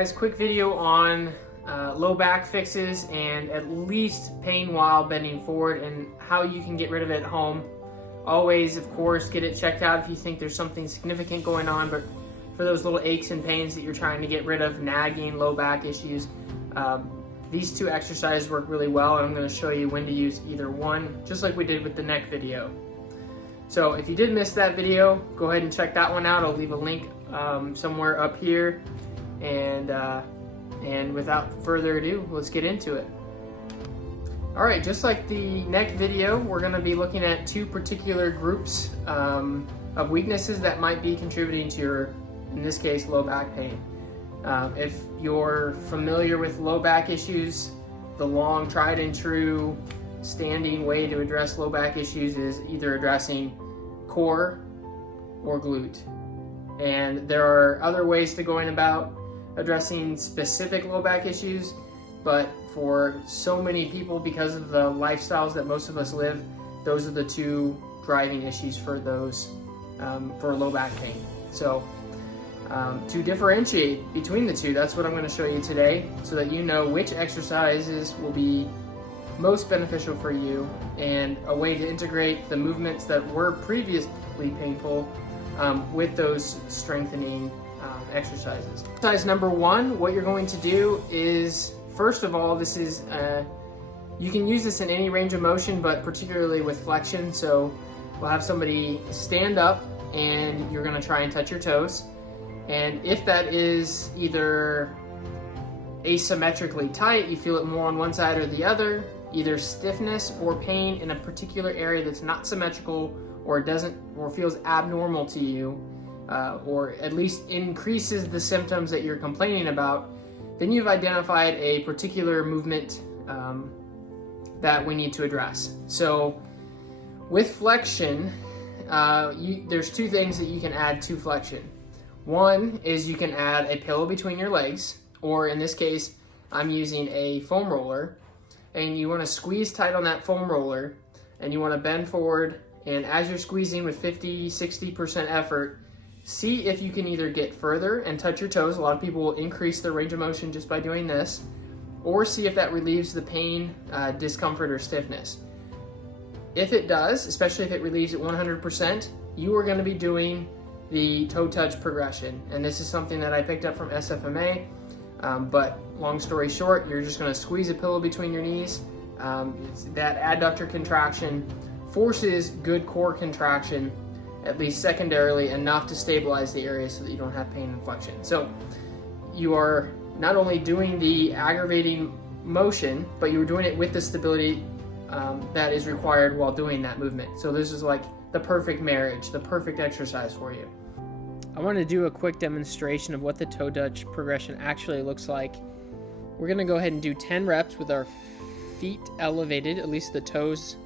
guys, quick video on low back fixes and at least pain while bending forward and how you can get rid of it at home. Always, of course, get it checked out if you think there's something significant going on, but for those little aches and pains that you're trying to get rid of, nagging low back issues, these two exercises work really well, and I'm going to show you when to use either one, just like we did with the neck video. So if you did miss that video, go ahead and check that one out. I'll leave a link somewhere up here, and without further ado, let's get into it. All right, just like the neck video, we're going to be looking at two particular groups of weaknesses that might be contributing to your, in this case, low back pain. If you're familiar with low back issues, the long tried and true standing way to address low back issues is either addressing core or glute. And there are other ways to going about addressing specific low back issues, but for so many people, because of the lifestyles that most of us live, those are the two driving issues for those for low back pain. So to differentiate between the two, that's what I'm going to show you today, so that you know which exercises will be most beneficial for you and a way to integrate the movements that were previously painful with those strengthening exercises. Exercise number one, what you're going to do is, first of all, this is you can use this in any range of motion, but particularly with flexion. So we'll have somebody stand up and you're going to try and touch your toes, and if that is either asymmetrically tight, you feel it more on one side or the other, either stiffness or pain in a particular area that's not symmetrical or doesn't or feels abnormal to you, or at least increases the symptoms that you're complaining about, then you've identified a particular movement that we need to address. So with flexion, there's two things that you can add to flexion. One is you can add a pillow between your legs, or in this case, I'm using a foam roller, and you want to squeeze tight on that foam roller, and you want to bend forward, and as you're squeezing with 50-60% effort, see if you can either get further and touch your toes. A lot of people will increase their range of motion just by doing this, or see if that relieves the pain, discomfort, or stiffness. If it does, especially if it relieves it 100%, you are going to be doing the toe touch progression, and this is something that I picked up from SFMA. But long story short, you're just going to squeeze a pillow between your knees. That adductor contraction forces good core contraction, at least secondarily, enough to stabilize the area so that you don't have pain and flexion. So you are not only doing the aggravating motion, but you're doing it with the stability that is required while doing that movement. So this is like the perfect marriage, the perfect exercise for you. I want to do a quick demonstration of what the toe touch progression actually looks like. We're going to go ahead and do 10 reps with our feet elevated, at least the toes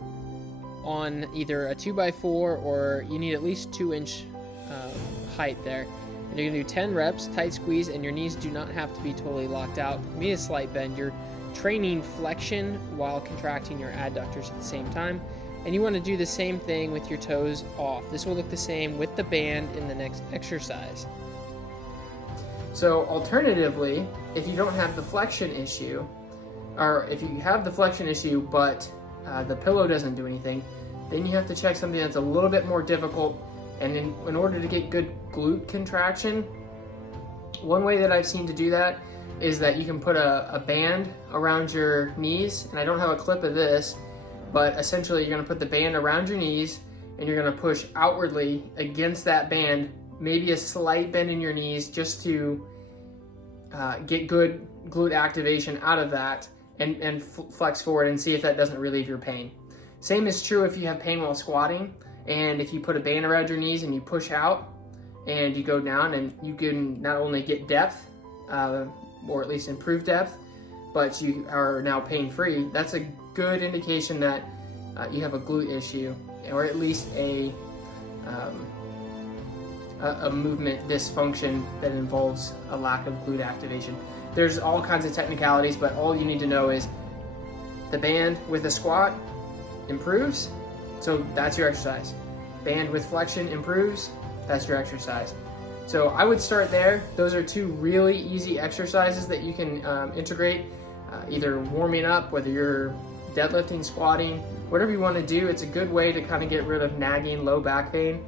on either a 2x4, or you need at least 2-inch height there. And you're going to do 10 reps, tight squeeze, and your knees do not have to be totally locked out. Maybe a slight bend. You're training flexion while contracting your adductors at the same time. And you want to do the same thing with your toes off. This will look the same with the band in the next exercise. So alternatively, if you don't have the flexion issue, or if you have the flexion issue but the pillow doesn't do anything, then you have to check something that's a little bit more difficult. And in order to get good glute contraction, one way that I've seen to do that is that you can put a band around your knees, and I don't have a clip of this, but essentially you're going to put the band around your knees and you're going to push outwardly against that band, maybe a slight bend in your knees, just to get good glute activation out of that, and flex forward and see if that doesn't relieve your pain. Same is true if you have pain while squatting, and if you put a band around your knees and you push out and you go down, and you can not only get depth, or at least improve depth, but you are now pain-free. That's a good indication that you have a glute issue, or at least a movement dysfunction that involves a lack of glute activation. There's all kinds of technicalities, but all you need to know is the band with a squat improves, so that's your exercise. Band with flexion improves, that's your exercise. So I would start there. Those are two really easy exercises that you can integrate, either warming up, whether you're deadlifting, squatting, whatever you want to do. It's a good way to kind of get rid of nagging low back pain.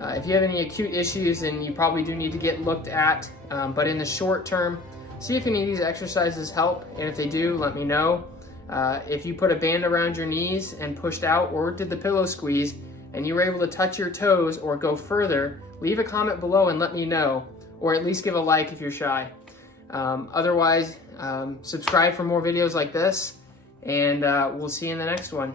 If you have any acute issues, then you probably do need to get looked at, but in the short term, see if any of these exercises help, and if they do, let me know. If you put a band around your knees and pushed out, or did the pillow squeeze, and you were able to touch your toes or go further, leave a comment below and let me know, or at least give a like if you're shy. Otherwise, subscribe for more videos like this, and we'll see you in the next one.